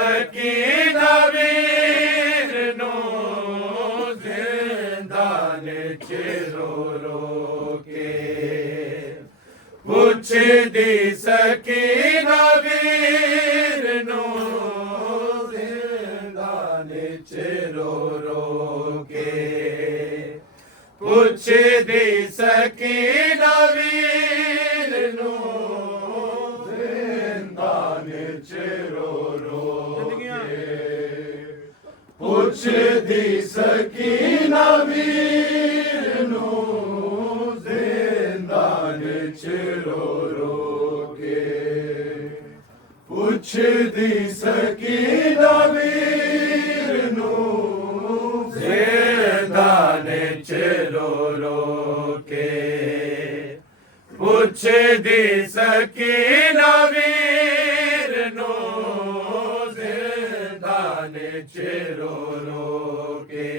ਸਕੀਨਾ ਵੀਰ ਨੂੰ ਜ਼ਿੰਦਾਨ ਚ ਰੋ ਰੋ ਕੇ ਪੁੱਛਦੀ ਸਕੀਨਾ ਵੀਰ ਨੂੰ ਜ਼ਿੰਦਾਨ ਚ ਰੋ ਰੋ ਕੇ ਪੁੱਛਦੀ ਸਕੀਨਾ ਵੀਰ ਨੂੰ ਜ਼ਿੰਦਾਨ ਚ ਰੋ ਰੋ ਕੇ ਪੁੱਛਦੀ ਸਕੀਨਾ ਵੀਰ ਨੂੰ ਜ਼ਿੰਦਾਨ ਚ ਰੋ ਰੋ ਕੇ ਪੁੱਛਦੀ ਸਕੀਨਾ ਵੀਰ ਨੂੰ ਜ਼ਿੰਦਾਨ ਚ ਰੋ ਰੋ ਕੇ ਪੁੱਛਦੀ ਸਕੀਨਾ ਵੀਰ ਨੂੰ ਜ਼ਿੰਦਾਨ ਚ ਰੋ ਰੋ ਕੇ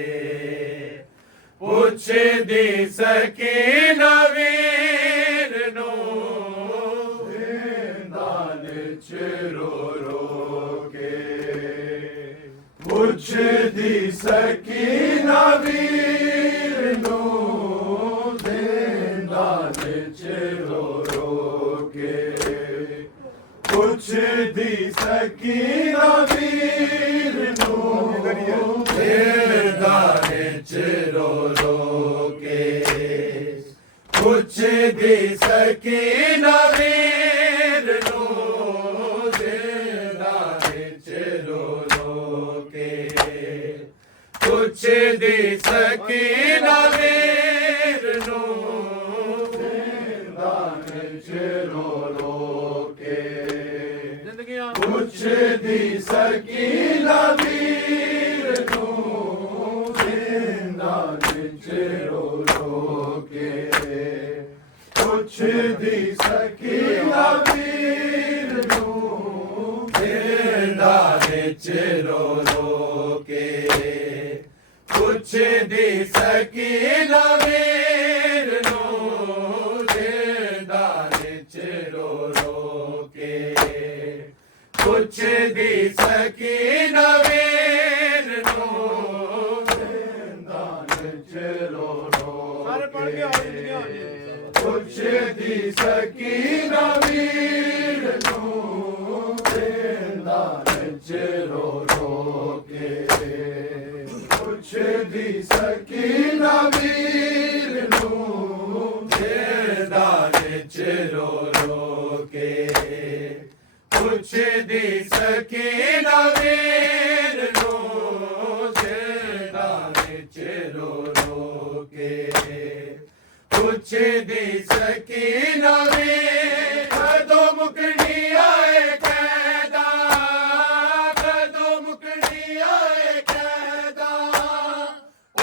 ਪੁੱਛਦੀ ਸਕੀਨਾ ਵੀਰ ਨੂੰ ਜ਼ਿੰਦਾਨ ਚ ਰੋ ਰੋ ਕੇ ਪੁੱਛਦੀ ਸਕੀਨਾ ਵੀਰ ਨੂੰ ਜ਼ਿੰਦਾਨ ਚ ਰੋ ਰੋ ਕੇ ਪੁੱਛਦੀ ਸਕੀਨਾ ਵੀਰ ਨੂੰ ਜ਼ਿੰਦਾਨ ਚ ਰੋ ਰੋ ਕੇ ਪੁੱਛਦੀ ਸਕੀਨਾ ਵੀਰ ਨੂੰ ਜ਼ਿੰਦਾਨ ਚ ਰੋ ਰੋ ਕੇ ਪੁੱਛਦੀ ਸਕੀਨਾ ਵੀਰ ਨੂੰ ਜ਼ਿੰਦਾਨ ਚ ਰੋ ਰੋ ਕੇ ਪੁੱਛਦੀ ਸਕੀਨਾ ਵੀਰ ਨੂੰ ਜ਼ਿੰਦਾਨ ਚ ਰੋ ਰੋ ਕੇ ਪੁੱਛਦੀ ਸਕੀਨਾ ਵੀਰ ਨੂੰ ਜ਼ਿੰਦਾਨ ਚ ਰੋ ਰੋ ਕੇ ਪੁੱਛਦੀ ਸਕੀਨਾ ਵੀਰ ਨੂੰ ਜ਼ਿੰਦਾਨ ਚ ਰੋ ਰੋ ਕੇ ਪੁੱਛਦੀ ਸਕੀਨਾ ਵੀਰ ਨੂੰ ਜ਼ਿੰਦਾਨ ਚ ਰੋ ਰੋ ਸਾਰੇ ਪੜ ਕੇ ਆ ਜਾਂਦੀਆਂ ਪੁੱਛਦੀ ਸਕੀਨਾ ਵੀਰ ਨੂੰ ਜ਼ਿੰਦਾਨ ਚ ਰੋ ਰੋ ਕੇ ਪੁੱਛਦੀ ਸਕੀਨਾ ਵੀਰ ਨੂੰ ਜ਼ਿੰਦਾਨ ਚ ਰੋ ਰੋ ਕੇ ਪੁੱਛਦੀ ਸਕੀਨਾ ਵੀਰ ਨੂੰ ਜ਼ਿੰਦਾਨ ਚ ਰੋ ਰੋ ਕੇ ਪੁੱਛਦੀ ਸਕੀਨਾ ਵੀਰ ਕਦੋਂ ਮੁਕਣੀ ਆਏ ਕੈਦਾ ਕਦੋਂ ਮੁਕਣੀ ਆਏ ਕੈਦਾ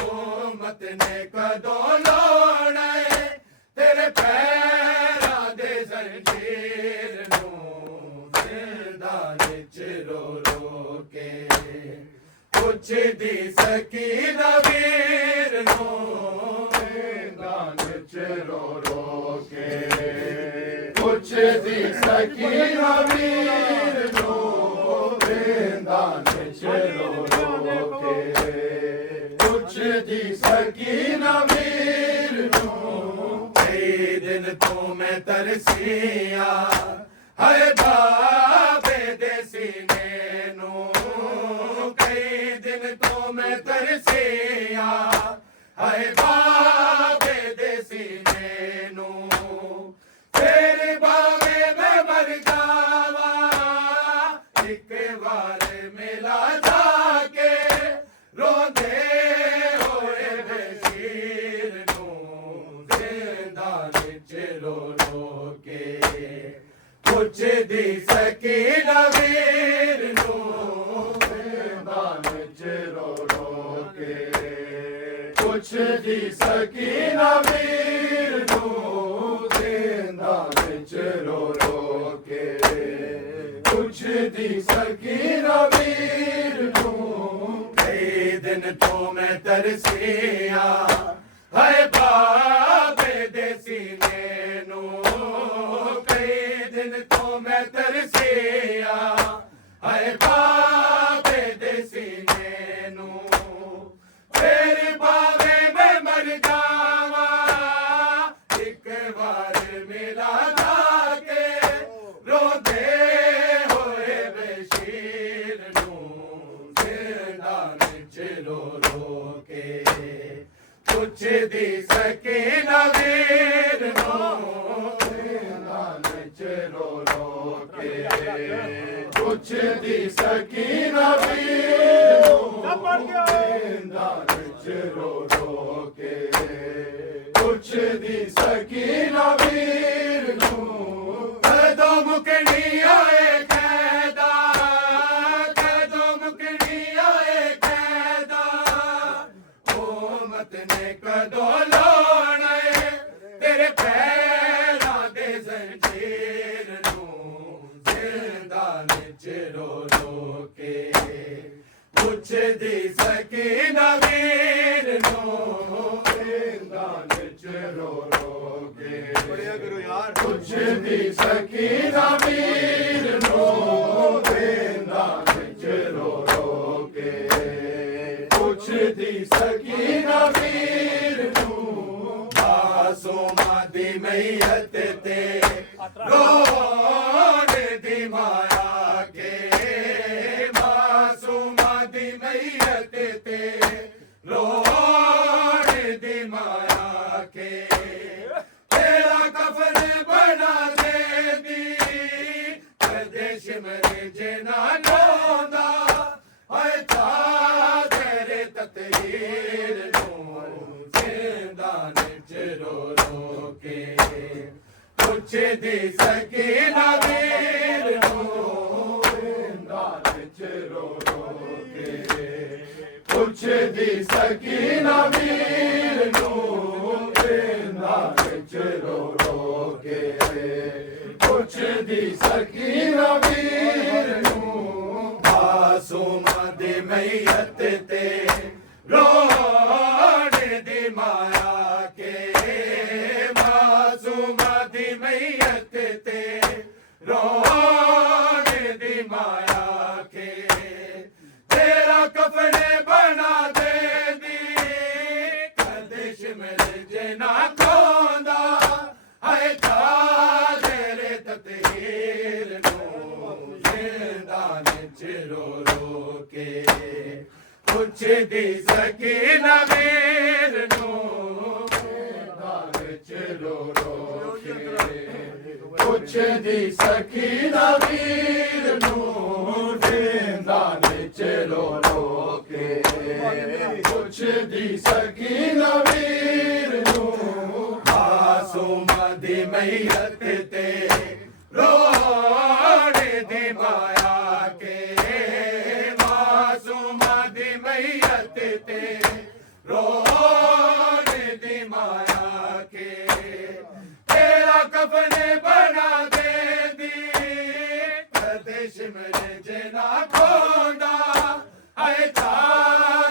ਉਮਤ ਨੇ ਕਦੋਂ ਲਾਉਣਾ ਤੇਰੇ ਪੈਰਾਂ ਦੇ ਜ਼ੰਜੀਰ ਨੂੰ ਜ਼ਿੰਦਾਨ ਚ ਰੋ ਰੋ ਕੇ ਪੁੱਛਦੀ ਸਕੀਨਾ ਵੀਰ ਨੂੰ ਜ਼ਿੰਦਾਨ ਚ ਰੋ ਰੋ ਕੇ ਪੁੱਛਦੀ ਸਕੀਨਾ ਵੀਰ ਨੂੰ ਜ਼ਿੰਦਾਨ ਚ ਰੋ ਰੋ ਕੇ ਪੁੱਛਦੀ ਸਕੀਨਾ ਵੀਰ ਨੂੰ ਕਈ ਦਿਨ ਤੋਂ ਮੈਂ ਤਰਸੀਆ ਹਾਏ ਬਾਬੇ ਦੇ ਸੀਨੇ ਨੂੰ ਕਈ ਦਿਨ ਤੋਂ ਮੈਂ ਤਰਸੀਆ ਹਾਏ ਬਾਬੇ ਦੇ ਸੀਨੇ ਨੂੰ ਤੇਰੇ ਬਾਵੇ ਮੈਂ ਮਰ ਜਾਵਾਂ ਇੱਕ ਵਾਰ ਮਿਲਾ ਜਾ ਕੇ ਰੋਂਦੇ ਹੋਏ ਬਸ਼ੀਰ ਨੂੰ ਜ਼ਿੰਦਾਨ ਚ ਰੋ ਰੋ ਕੇ ਪੁੱਛਦੀ ਸਕੀਨਾ ਵੀਰ ਨੂੰ ਜ਼ਿੰਦਾਨ ਚ ਰੋ ਰੋ ਕੇ ਪੁੱਛਦੀ ਸਕੀਨਾ ਵੀਰ ਨੂੰ ਜ਼ਿੰਦਾਂ ਵਿੱਚ ਰੋ ਰੋ ਕੇ ਪੁੱਛਦੀ ਸਕੀਨਾ ਵੀਰ ਨੂੰ ਕਈ ਦਿਨ ਤੋਂ ਮੈਂ ਤਰਸਿਆ ਹਾਏ ਬਾਬੇ ਦੇ ਸੀਨੇ ਨੂੰ ਕਈ ਦਿਨ ਤੋਂ ਮੈਂ ਤਰਸਿਆ ਹਾਏ ਬਾਬੇ ਦੇ ਸੀਨੇ ਨੂੰ ਫੇਰ ਬਾਵੇ ਮੈਂ ਮਰ ਜਾਵਾਂ ਇੱਕ ਵਾਰ ਮਿਲਾ ਜਾ ਕੇ ਰੋਂਦੇ ਹੋਏ ਬਸ਼ੀਰ ਨੂੰ ਜ਼ਿੰਦਾਂ ਵਿੱਚ ਰੋ ਰੋ ਕੇ ਪੁੱਛਦੀ ਸਕੀਨਾ ਵੀਰ ਨੂੰ ਜ਼ਿੰਦਾਂ ਵਿੱਚ ਰੋ ਰੋ ਕੇ ਪੁੱਛਦੀ ਸਕੀਨਾ ਵੀਰ ਨੂੰ ਜ਼ਿੰਦਾਂ ਵਿੱਚ ਰੋ ਰੋ ਕੇ ਪੁੱਛਦੀ ਸਕੀਨਾ ਵੀਰ ਨੂੰ ਕਦੋਂ ਮੁਕਣੀ ਆਏ ਕੈਦਾ ਕਦੋਂ ਮੁਕਣੀ ਆਏ ਕੈਦਾ ਉਮਤ ਨੇ ਕਦੋਂ ਲਾਉਣਾ ਏ ਤੇਰੇ ਪੈਰਾਂ ਦੇ ਜ਼ੰਜੀਰ ਨੂੰ ਜ਼ਿੰਦਾਂ ਵਿੱਚ ਰੋ ਰੋ ਕੇ ਪੁੱਛਦੀ ਸਕੀਨਾ ਵੀਰ ਨੂੰ ਜ਼ਿੰਦਾਂ ਵਿੱਚ ਰੋ ਰੋ ਕੇ ਪੁੱਛਦੀ ਸਕੀਨਾ ਵੀਰ ਨੂੰ ਜ਼ਿੰਦਾਂ ਵਿੱਚ ਰੋ ਰੋ ਕੇ ਪੁੱਛਦੀ ਸਕੀਨਾ ਵੀਰ ਨੂੰ ਮਾਸੂਮਾਂ ਦੀ ਮਈਅਤ ਤੇ ਰੋਣ ਦੀ ਮਾਇਆ ਕੇ ਮਾਸੂਮਾਂ ਦੀ ਮਈਅਤ ਤੇ ਰੋਣ ਦੀ ਮਾਇਆ ਕੇ ਤੇਰਾ ਕਫਨ ਬਣਾ ਦੇਂਦੀ ਕਦੇ ਸਿਮਰ ਜਿਨਾ ਲਾਉਂਦਾ ਹਾਏ ਤਾ ਤੇਰੇ ਤਤਹੀਰ ਨੂੰ ਜ਼ਿੰਦਾਂ ਵਿੱਚ ਰੋ ਰੋ ਕੇ ਪੁੱਛਦੀ ਸਕੀਨਾ ਵੀਰ ਨੂੰ ਜ਼ਿੰਦਾਂ ਵਿੱਚ ਰੋ ਰੋ ਕੇ ਪੁੱਛਦੀ ਸਕੀਨਾ ਵੀਰ ਨੂੰ ਜ਼ਿੰਦਾਂ ਵਿੱਚ ਰੋ ਰੋ ਕੇ ਪੁੱਛਦੀ ਸਕੀਨਾ ਵੀਰ ਨੂੰ ਮਾਸੂਮਾਂ ਦੀ ਮਈਅਤ ਤੇ ਰੋਣ ਦੀ ਮਾਇਆ ਕੇ ਮਾਸੂਮਾਂ ਦੀ ਮਈਅਤ ਤੇ ਰੋਣ ਦੀ ਮਾਇਆ ਕੇ ਤੇਰਾ ਕਫਨ ਬਣਾ ਦੇਂਦੀ ਕਦੇ ਸਿਮਰ ਜਿਨਾ ਖੋਂਦਾ ਹਾਏ ਤਾ ਤੇਰੇ ਤਤਹੀਰ ਨੂੰ ਜ਼ਿੰਦਾਂ ਵਿੱਚ ਰੋ ਰੋ ਕੇ ਪੁੱਛਦੀ ਸਕੀਨਾ ਵੀਰ ਨੂੰ ਜ਼ਿੰਦਾਂ ਵਿੱਚ ਰੋ ਰੋ ਕੇ ਪੁੱਛਦੀ ਸਕੀਨਾ ਵੀਰ ਨੂੰ ਜ਼ਿੰਦਾਂ ਵਿੱਚ ਰੋ ਰੋ ਕੇ ਪੁੱਛਦੀ ਸਕੀਨਾ ਵੀਰ ਨੂੰ ਮਾਸੂਮਾਂ ਦੀ ਮਈਅਤ ਤੇ ਰੋਣ ਦੀ ਮਾਇਆ ਕੇ ਮਾਸੂਮਾਂ ਦੀ ਮਈਅਤ ਤੇ ਰੋਣ ਦੀ ਮਾਇਆ ਕੇ ਤੇਰਾ ਕਫਨ ਬਣਾ ਦੇਂਦੀ ਕਦੇ ਸਿਮਰ ਜਿਨਾ ਖੋਂਦਾ ਹਾਏ ਤਾ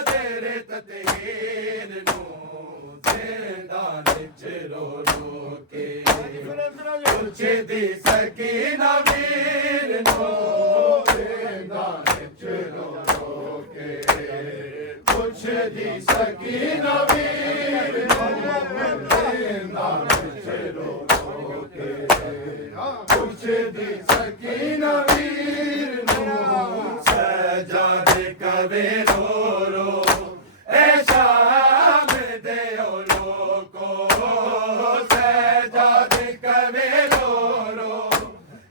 ਤੇਰੇ ਤਤਹੀਰ ਨੂੰ ਜ਼ਿੰਦਾਂ ਵਿੱਚ ਰੋ ਰੋ ਕੇ ਪੁੱਛਦੀ ਸਕੀਨਾ ਵੀਰ ਨੂੰ ਜ਼ਿੰਦਾਂ ਵਿੱਚ ਰੋ ਰੋ ਕੇ ਪੁੱਛਦੀ ਸਕੀਨਾ ਵੀਰ ਨੂੰ ਜ਼ਿੰਦਾਂ ਵਿੱਚ ਰੋ ਰੋ ਕੇ ਪੁੱਛਦੀ ਸਕੀਨਾ ਵੀਰ ਨੂੰ ਸਜਾਦੇ ਕਵੇ ਰੋ ਰੋ ਐ ਸ਼ਾਮ ਦਿਓ ਲੋਕੋ ਸਜਾਦੇ ਕਵੇ ਰੋ ਰੋ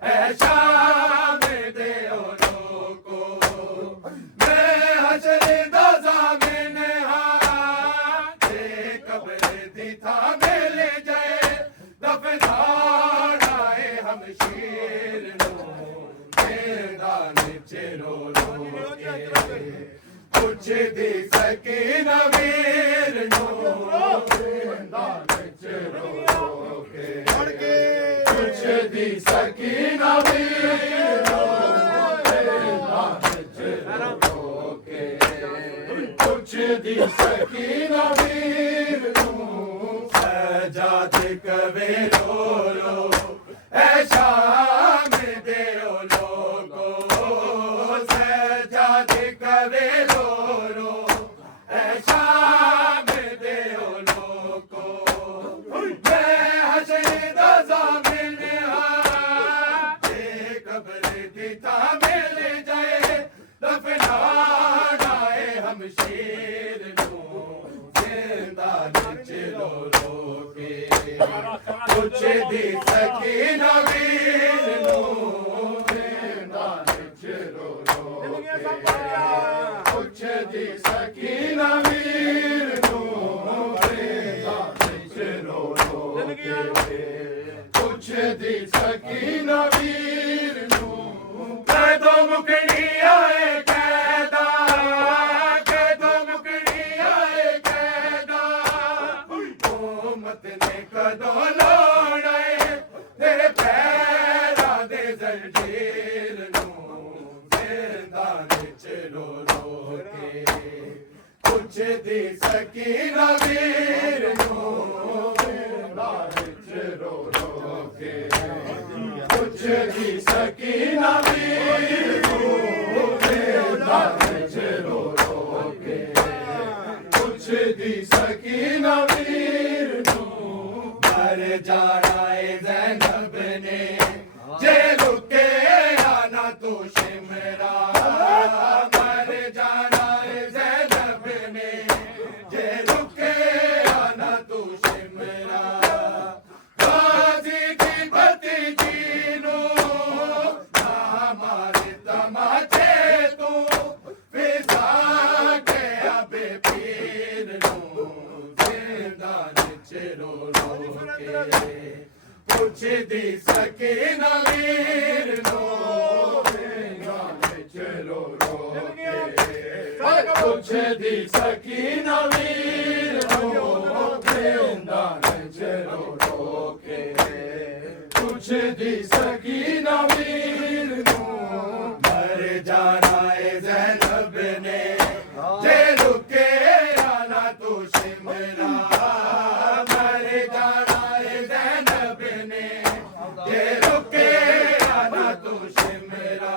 ਐ ਸ਼ਾਮ ਦਿਓ ਲੋਕੋ ਮੈਂ ਹਸ਼ਰ ਦਾ ਜ਼ਾਮਿਨ ਹਾਂ ਤੇ ਕਬਰ ਦੀ ਥਾਂ ਮਿਲ ਜਾਏ ਦਫਨਾਣਾ ਏ ਹਮਸ਼ੀਰ ਨੂੰ ਜ਼ਿੰਦਾਂ ਵਿੱਚ ਰੋ ਰੋ ਕੇ ਪੁੱਛਦੀ ਸਕੀਨਾ ਵੀਰ ਨੂੰ ਸਕੀਨਾ ਵੀਰ ਨੂੰ ਸਜਾਦ ਕਵੇ ਰੋ ਰੋ ਐ ਸ਼ਾਮ ਦੇ ਓ ਲੋਗੋ ਸਜਾਦ ਕਵੇ ਰੋ ਰੋ ਐ ਸ਼ਾਮ ਦੇ ਓ ਲੋਗੋ ਮੈਂ ਹਸ਼ਰ ਦਾ ਜ਼ਾਮਿਨ ਹਾਂ ਤੇ ਕਬਰ ਦੀ ਤਾਂ ਮਿਲ ਜਾਏ ਦਫਨਾਣਾ ਏ ਹਮਸ਼ੀਰ ਨੂੰ ਜ਼ਿੰਦਾ ਵਿੱਚ ਰੋ ਰੋ ਕੇ ਪੁੱਛਦੀ ਸਕੀਨਾ ਵੀਰ ਨੂੰ ਜ਼ਿੰਦਾ ਵਿੱਚ ਰੋ ਰੋ ਕੇ ਪੁੱਛਦੀ ਸਕੀਨਾ ਵੀਰ ਨੂੰ ਜ਼ਿੰਦਾ ਵਿੱਚ ਰੋ ਰੋ ਕੇ ਪੁੱਛਦੀ ਸਕੀਨਾ ਵੀਰ ਨੂੰ ਕਦੋਂ ਮੁਕਣੀ ਆਏ ਕੈਦਾ ਕਦੋਂ ਮੁਕਣੀ ਆਏ ਕੈਦਾ ਉਮਤ ਨੇ ਕਦੋਂ ਲਾਉਣਾ ਏ ਤੇਰੇ ਪੈਰਾਂ ਦੇ ਜ਼ੰਜੀਰ ਨੂੰ ਜ਼ਿੰਦਾ ਵਿੱਚ ਰੋ ਰੋ ਕੇ ਪੁੱਛਦੀ ਸਕੀਨਾ ਵੀਰ ਨੂੰ ਜ਼ਿੰਦਾ ਵਿੱਚ ਰੋ ਰੋ ਕੇ ਪੁੱਛਦੀ ਸਕੀਨਾ ਵੀਰ ਨੂੰ ਜ਼ਿੰਦਾ ਵਿੱਚ ਰੋ ਰੋ ਕੇ ਪੁੱਛਦੀ ਸਕੀਨਾ ਵੀਰ ਨੂੰ ਮਰ ਜਾਣਾ ਏ ਜ਼ੈਨਬ ਨੇ ਜੇ ਲੁਕਿਆ ਨਾ ਤੂੰ ਸ਼ਿਮਰਾ ਮਰ ਜਾਣਾ ਏ ਜ਼ੈਨਬ ਨੇ ਜੇ ਲੁਕਿਆ ਨਾ ਤੂੰ ਸ਼ਿਮਰਾ ਗਾਜ਼ੀ ਦੀ ਭਤੀਜੀ ਨੂੰ ਨਾ ਮਾਰੇ ਤਮਾਚੇ ਤੂੰ ਫਿਜ਼ਾ ਕੇ ਅਬੇ ਪੀਰ ਨੂੰ ਜ਼ਿੰਦਾ ਵਿੱਚ ਰੋ ਰੋ ਕੇ ਪੁੱਛਦੀ ਸਕੀਨਾ ਵੀਰ ਨੂੰ ਜ਼ਿੰਦਾ ਵਿੱਚ ਰੋ ਰੋ ਕੇ ਪੁੱਛਦੀ ਸਕੀਨਾ ਵੀਰ ਨੂੰ ਜ਼ਿੰਦਾ ਵਿੱਚ ਰੋ ਰੋ ਕੇ ਪੁੱਛਦੀ ਸਕੀਨਾ ਵੀਰ ਨੂੰ ਮਰ ਜਾਣਾ ਏ ਜ਼ੈਨਬ ਨੇ ਜੇ ਲੁਕਿਆ ਨਾ ਤੂੰ ਸ਼ਿਮਰਾ ਮਰ ਜਾਣਾ ਏ ਜ਼ੈਨਬ ਨੇ ਜੇ ਲੁਕਿਆ ਨਾ ਤੂੰ ਸ਼ਿਮਰਾ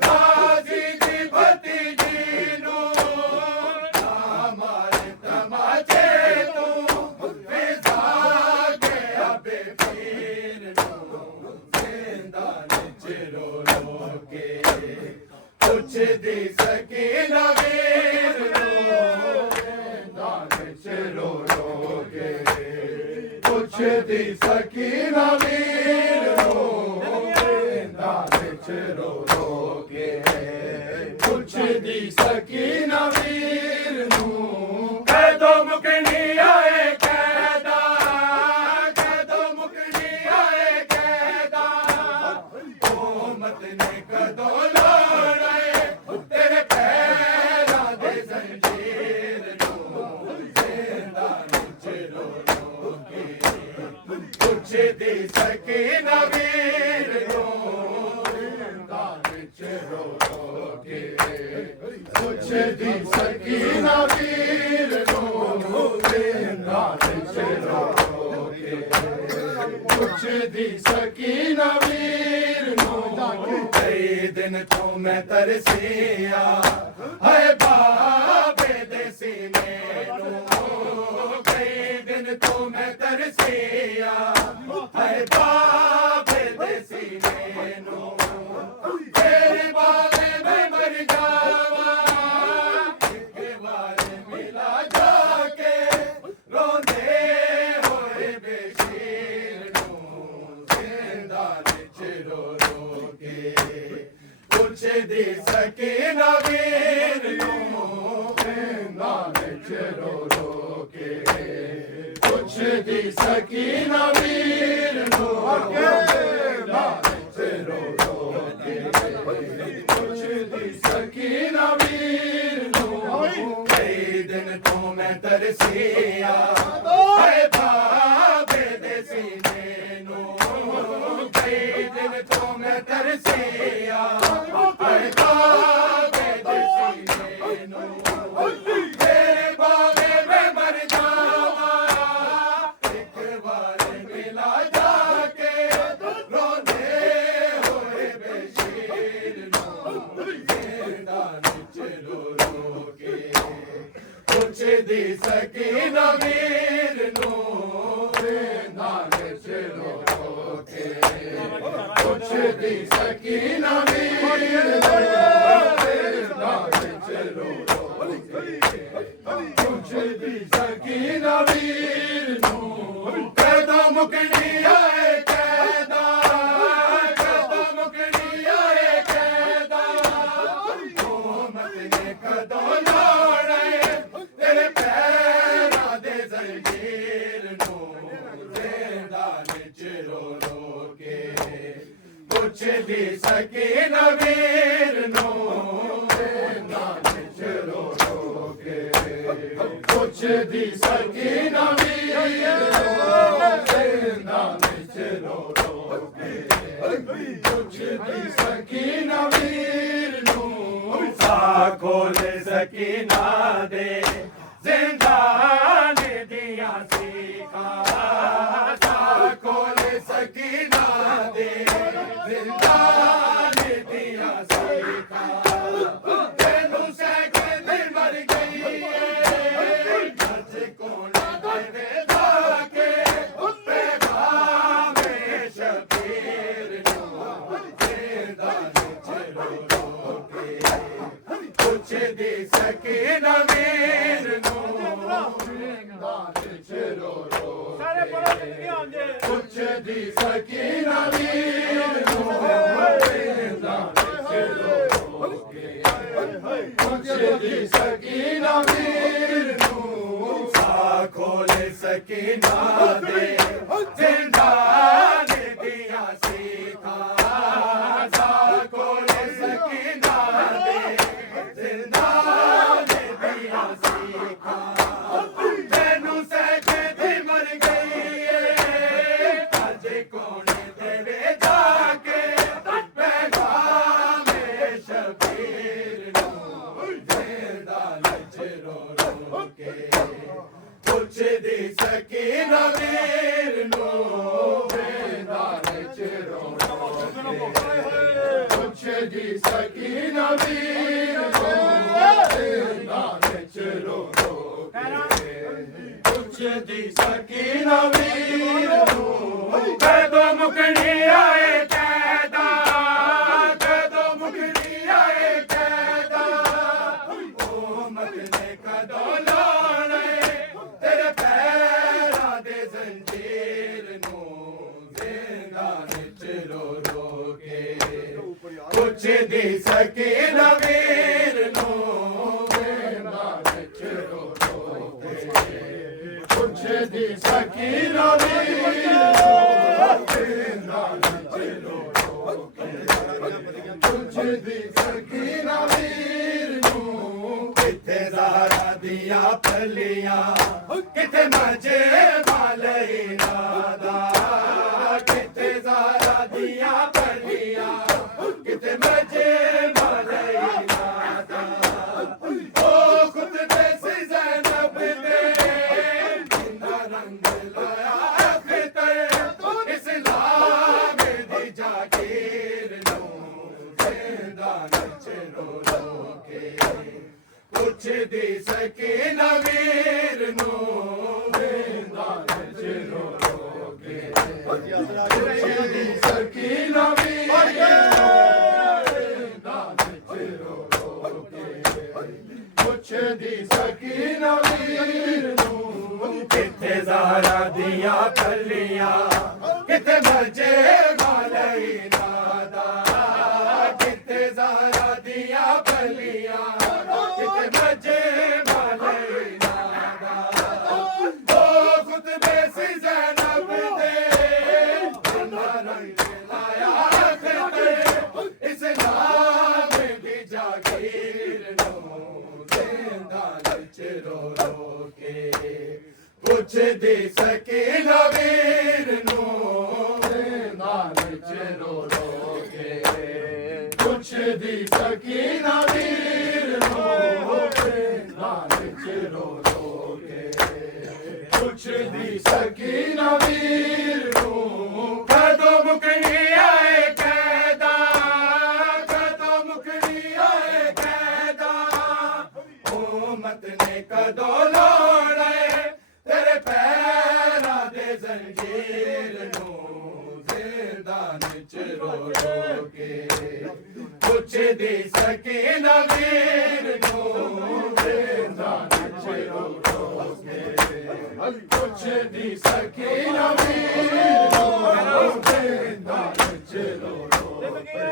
ਗਾਜ਼ੀ ਦੀ ਭਤੀਜੀ ਨੂੰ ਨਾ ਮਾਰੇ ਤਮਾਚੇ ਤੂੰ ਫਿਜ਼ਾ ਕੇ ਅਬੇ ਪੀਰ ਨੂੰ ਜ਼ਿੰਦਾ ਵਿੱਚ ਰੋ ਰੋ ਕੇ ਪੁੱਛਦੀ ਸਕੀਨਾ ਵੀਰ ਨੂੰ ਜ਼ਿੰਦਾ ਵਿੱਚ ਰੋ ਰੋ ਕੇ ਪੁੱਛਦੀ ਸਕੀਨਾ ਵੀਰ ਨੂੰ ਜ਼ਿੰਦਾ ਵਿੱਚ ਰੋ ਰੋ ਕੇ ਪੁੱਛਦੀ ਸਕੀਨਾ ਵੀਰ ਨੂੰ ਕਦੋਂ ਮੁਕਣੀ ਆਏ ਕੈਦਾ ਕਦੋਂ ਮੁਕਣੀ ਆਏ ਕੈਦਾ ਉਮਤ ਨੇ ਕਦੋਂ ਲਾਉਣਾ ਏ ਤੇਰੇ ਪੈਰਾਂ ਦੇ ਜ਼ੰਜੀਰ ਨੂੰ ਜ਼ਿੰਦਾ ਵਿੱਚ ਰੋ ਰੋ ਕੇ ਪੁੱਛਦੀ ਸਕੀਨਾ ਵੀਰ ਨੂੰ ਜ਼ਿੰਦਾ ਵਿੱਚ ਰੋ ਰੋ ਕੇ ਪੁੱਛਦੀ ਸਕੀਨਾ ਵੀਰ ਨੂੰ ਜ਼ਿੰਦਾ ਵਿੱਚ ਰੋ ਰੋ ਕੇ ਪੁੱਛਦੀ ਸਕੀਨਾ ਵੀਰ ਨੂੰ ਕਈ ਦਿਨ ਤੋਂ ਮੈਂ ਤਰਸਿਆ ਹਾਏ ਬਾਬੇ ਦੇ ਸੀਨੇ ਨੂੰ ਕਈ ਦਿਨ ਤੋਂ ਮੈਂ ਤਰਸਿਆ ਹਾਏ ਬਾਬੇ ਦੇ ਸੀਨੇ ਨੂੰ ਤੇਰੇ ਬਾਬੇ ਮੈਂ ਮਰ ਜਾਵਾਂ ਇੱਕ ਵਾਰ ਮਿਲਾ ਜਾ ਕੇ ਰੋਂਦੇ ਹੋਏ ਬੇਸ਼ੀਰ ਨੂੰ ਜ਼ਿੰਦਾ ਵਿੱਚ ਰੋ ਰੋ ਕੇ ਪੁੱਛਦੀ ਸਕੀਨਾ ਵੀਰ ਨੂੰ ਜ਼ਿੰਦਾ ਵਿੱਚ ਰੋ ਰੋ ਕੇ ਪੁੱਛਦੀ ਸਕੀਨਾ ਵੀਰ ਨੂੰ ਜ਼ਿੰਦਾ ਵਿੱਚ ਰੋ ਰੋ ਕੇ ਪੁੱਛਦੀ ਸਕੀਨਾ ਵੀਰ ਨੂੰ ਕਈ ਦਿਨ ਤੋਂ ਮੈਂ ਤਰਸਿਆ ਹਾਏ ਬਾਬੇ ਦੇ ਸੀਨੇ ਨੂੰ ਕਈ ਦਿਨ ਤੋਂ ਮੈਂ ਤਰਸਿਆ ਹਾਏ ਬਾਬੇ ਦੇ ਸੀਨੇ ਨੂੰ ਪੁੱਛਦੀ ਸਕੀਨਾ ਵੀਰ ਨੂੰ ਜ਼ਿੰਦਾਂ ਵਿੱਚ ਰੋ ਕੇ ਪੁੱਛਦੀ ਸਕੀਨਾ ਵੀਰ ਨੂੰ ਜ਼ਿੰਦਾਂ ਵਿੱਚ ਰੋ ਕੇ ਪੁੱਛਦੀ ਸਕੀਨਾ ਵੀਰ ਨੂੰ ਕਦੋਂ ਮੁਕਣੀ ਆਏ ਕੈਦਾ ਕਦੋਂ ਮੁਕਣੀ ਆਏ ਕੈਦਾ ਹੁਕੂਮਤ ਨੇ ਕਦੋਂ ਲਾਉਣੇ ਤੇਰੇ ਪੈਰਾਂ ਦੇ ਜ਼ੰਜੀਰ ਨੂੰ ਜ਼ਿੰਦਾਂ ਵਿੱਚ ਰੋ ਰੋ ਕੇ ਪੁੱਛਦੀ ਸਕੀਨਾ ਵੀਰ ਨੂੰ ਜ਼ਿੰਦਾਂ ਵਿੱਚ ਰੋ ਰੋ ਕੇ ਪੁੱਛਦੀ ਸਕੀਨਾ ਵੀਰ ਨੂੰ ਜ਼ਿੰਦਾਂ ਵਿੱਚ ਰੋ ਰੋ ਕੇ ਪੁੱਛਦੀ ਸਕੀਨਾ ਵੀਰ ਨੂੰ ਸਾਹ ਖੋਲੇ ਸਕੀਨਾ ਦੇ ਜ਼ਿੰਦਾਨ ਦੀਆਂ ਸੀਖਾਂ ਸਾਹ ਖੋਲੇ ਸਕੀਨਾ ਦੇ ਜ਼ਿੰਦਾਨ ਦੀਆਂ ਸੀਖਾਂ ਤੈਨੂੰ ਸਹਿਕਦੀ ਮਰ ਗਈ ਅੱਜ ਕੋਣ ਦੇਵੇ ਧਾਕੇ ਪੈਗਾਮੇ ਸ਼ਬੀਰ ਨੂੰ ਜ਼ਿੰਦਾਂ ਵਿੱਚ ਰੋ ਰੋ ਕੇ ਪੁੱਛਦੀ ਸਕੀਨਾ ਵੀਰ ਨੂੰ ਜ਼ਿੰਦਾਂ ਵਿੱਚ ਰੋ ਰੋ ਸਾਰੇ ਬੜਾ ਕਿੱਥੇ ਆਉਂਦੇ ਪੁੱਛਦੀ ਸਕੀਨਾ ਵੀਰ ਨੂੰ ਜ਼ਿੰਦਾਂ ਵਿੱਚ ਰੋ ਰੋ ਕੇ ਪੁੱਛਦੀ ਸਕੀਨਾ ਵੀਰ ਨੂੰ ਸਾਹ ਖੋਲੇ ਸਕੀਨਾ ਦੇ ਜ਼ਿੰਦਾਨ ਦੀਆਂ ਸੀਖਾਂ ਸਾਹ ਖੋਲੇ ਸਕੀਨਾ ਦੇ ਜ਼ਿੰਦਾਨ ਦੀਆਂ ਸੀਖਾਂ ਤੈਨੂੰ ਸਹਿਕਦੀ ਮਰ ਗਈ ਏ ਅੱਜ ਕੌਣ ਦੇਵੇ ਜਾ ਕੇ ਪੈਗਾਮੇ ਸ਼ਬੀਰ ਨੂੰ ਜ਼ਿੰਦਾਂ ਵਿੱਚ ਰੋ ਰੋ ਕੇ ਪੁੱਛਦੀ ਸਕੀਨਾ ਵੀਰ ਨੂੰ ਜ਼ਿੰਦਾਂ ਵਿੱਚ ਰੋ ਰੋ ਕੇ ਪੁੱਛਦੀ ਸਕੀਨਾ ਵੀਰ ਨੂੰ ਜ਼ਿੰਦਾਂ ਵਿੱਚ ਰੋ ਰੋ ਕੇ ਪੁੱਛਦੀ ਸਕੀਨਾ ਵੀਰ ਨੂੰ ਕਦੋਂ ਮੁਕਣੀ ਆਏ ਕੈਦਾ ਕਦੋਂ ਮੁਕਣੀ ਆਏ ਕੈਦਾ ਹੁਕੂਮਤ ਨੇ ਕਦੋਂ ਲਾਉਣੇ ਤੇਰੇ ਪੈਰਾਂ ਦੇ ਜ਼ੰਜੀਰ ਨੂੰ ਜ਼ਿੰਦਾਂ ਵਿੱਚ ਰੋ ਰੋ ਕੇ ਪੁੱਛਦੀ ਸਕੀਨਾ ਵੀਰ ਨੂੰ ਜ਼ਿੰਦਾਂ ਵਿੱਚ ਰੋ ਰੋ ਕੇ ਪੁੱਛਦੀ ਸਕੀਨਾ ਵੀਰ ਨੂੰ ਜ਼ਿੰਦਾਂ ਵਿੱਚ ਰੋ ਰੋ ਕੇ ਪੁੱਛਦੀ ਸਕੀਨਾ ਵੀਰ ਨੂੰ ਕਿੱਥੇ ਜ਼ਾਹਰਾ ਦੀਆਂ ਪਲੀਆਂ ਕਿੱਥੇ ਮਜੇ ਵਾਲੇ ਨਾਦਾ ਕਿੱਥੇ ਜ਼ਾਹਰਾ ਦੀਆਂ ਪਲੀਆਂ ਕਿੱਥੇ ਮਜੇ ਵਾਲੇ ਨਾਦਾ ਉਹ ਖੁਦ ਦੇ ਸੀ ਜ਼ੈਨਬ ਦੇ ਜਿੰਨਾ ਰੰਗ ਲਾਇਆ ਅਖਤਰ ਇਸਲਾਮ ਦੀ ਜਾਗੀਰ ਨੂੰ ਜ਼ਿੰਦਾਂ ਵਿੱਚ ਰੋ ਰੋ ਕੇ ਪੁੱਛਦੀ ਸਕੀਨਾ ਵੀਰ ਨੂੰ ਜ਼ਿੰਦਾਂ ਵਿੱਚ ਰੋ ਰੋ ਕੇ ਪੁੱਛਦੀ ਸਕੀਨਾ ਵੀਰ ਨੂੰ ਜ਼ਿੰਦਾਂ ਵਿੱਚ ਰੋ ਰੋ ਕੇ ਪੁੱਛਦੀ ਸਕੀਨਾ ਵੀਰ ਨੂੰ ਕਿੱਥੇ ਜ਼ਾਹਰਾ ਦੀਆਂ ਪੱਲੀਆਂ ਕਿੱਥੇ ਮਰਜੇ ਵਾਲੇ ਨਾਦਾ ਕਿੱਥੇ ਜ਼ਾਹਰਾ ਦੀਆਂ ਪੱਲੀਆਂ ਕਿੱਥੇ ਮਰਜੇ ਵਾਲੇ ਨਾਦਾ ਉਹ ਖੁਤਬੇ ਸੀ ਜ਼ੈਨਬ ਦੇ ਜਿੰਨਾ ਰੰਗ ਲਾਇਆ ਖਤਰ ਇਸਲਾਮ ਦੀ ਜਾਗੀਰ ਨੂੰ ਜ਼ਿੰਦਾਂ ਵਿੱਚ ਰੋ ਰੋ ਕੇ ਪੁੱਛਦੀ ਸਕੀਨਾ ਵੀਰ ਨੂੰ ਜ਼ਿੰਦਾਂ ਵਿੱਚ ਰੋ ਰੋ ਕੇ ਪੁੱਛਦੀ ਸਕੀਨਾ ਵੀਰ ਨੂੰ ਜ਼ਿੰਦਾਂ ਵਿੱਚ ਰੋ ਰੋ ਕੇ ਪੁੱਛਦੀ ਸਕੀਨਾ ਵੀਰ ਨੂੰ ਕਦੋਂ ਮੁਕਣੀ ਆਏ ਕੈਦਾ ਕਦੋਂ ਮੁਕਣੀ ਆਏ ਕੈਦਾ ਹੁਕੂਮਤ ਨੇ ਕਦੋਂ ਰੋਣੇ ਤੇਰੇ ਪੈਰਾਂ ਦੇ ਜ਼ੰਜੀਰ ਨੂੰ ਜ਼ਿੰਦਾਨ ਚ ਰੋ ਰੋ ਕੇ ਪੁੱਛਦੀ ਸਕੀਨਾ ਵੀਰ ਨੂੰ ਜ਼ਿੰਦਾਨ ਚ ਰੋ ਰੋ ਕੇ ਪੁੱਛਦੀ ਸਕੀਨਾ ਵੀਰ ਨੂੰ ਜ਼ਿੰਦਾਨ ਚ ਰੋ ਰੋ ਕੇ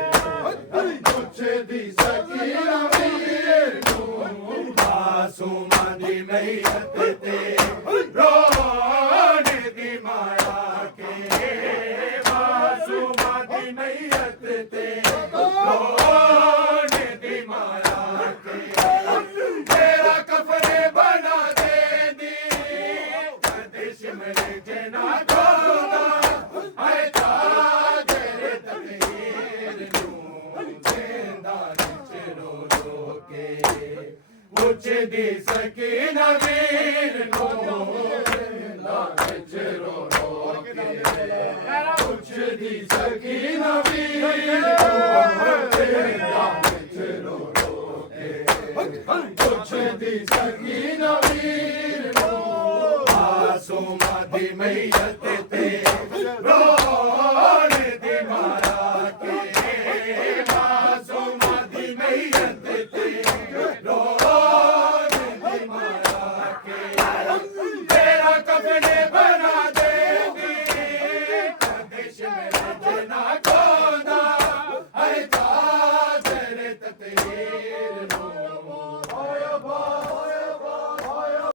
ਪੁੱਛਦੀ ਸਕੀਨਾ ਵੀਰ ਨੂੰ ਮਾਸੂਮਾਂ ਦੀ ਮਹਿਤ ਤੇ ਰੋਣੇ ਦੀ ਮਾਇਆ ਕੇ ਮਾਸੂਮਾਂ ਦੀ ਮਹਿਤ ਤੇ ਰੋਣੇ ਦੀ ਮਾਇਆ ਕੇ ਤੇਰਾ ਕਫਨੇ ਬਣਾ ਦੇਂਦੀ ਕਦੇ ਸ਼ਿਮਲੇ ਚ ਨਾ ਢੋਦਾ ਹਾਏ ਤਾਜਰੇ ਤਕਦੀਰ ਨੂੰ ਜ਼ਿੰਦਾਨ ਚ ਰੋ ਰੋ ਕੇ ਪੁੱਛਦੀ ਸਕੀਨਾ ਵੀਰ ਨੂੰ ਜ਼ਿੰਦਾਨ ਚ ਰੋ ਰੋ ਕੇ ਪੁੱਛਦੀ ਸਕੀਨਾ ਵੀਰ ਨੂੰ ਜ਼ਿੰਦਾਨ ਚ ਰੋ ਰੋ ਕੇ ਪੁੱਛਦੀ ਸਕੀਨਾ ਵੀਰ ਨੂੰ ਮਾਸੂਮਾਂ ਦੀ ਮਹਿਤ ਤੇ ਰੋਣੇ ਦੀ ਮਾਰਾ ਕੇ ਮਾਸੂਮਾਂ ਦੀ ਮਹਿਤ ਤੇ ਰੋਣੇ ਦੀ ਮਾਰਾ ਕੇ